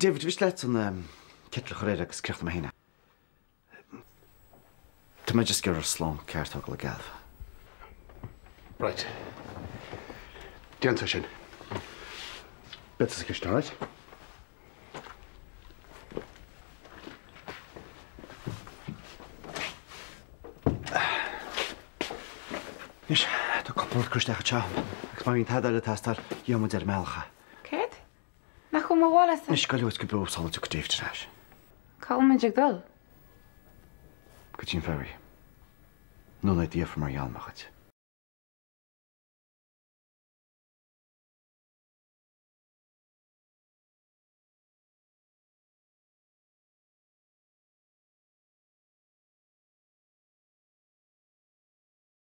David, bhís leit an cetle choréide agus ceachta a héine. Tá méid just gur ar slán ceartá go le gailh. Right. Déanta sin. Bit is ciste, right? Nis, tá copúir cruisteach teo. Agus má hín tadal le tastar iomad ar meilcha. Céad? Na chum bhála sa? Nis goilúid go bú sála tú go David leis. Cáimid ag dul? Go tín ferry. Nó le díomh mar dhealmachait.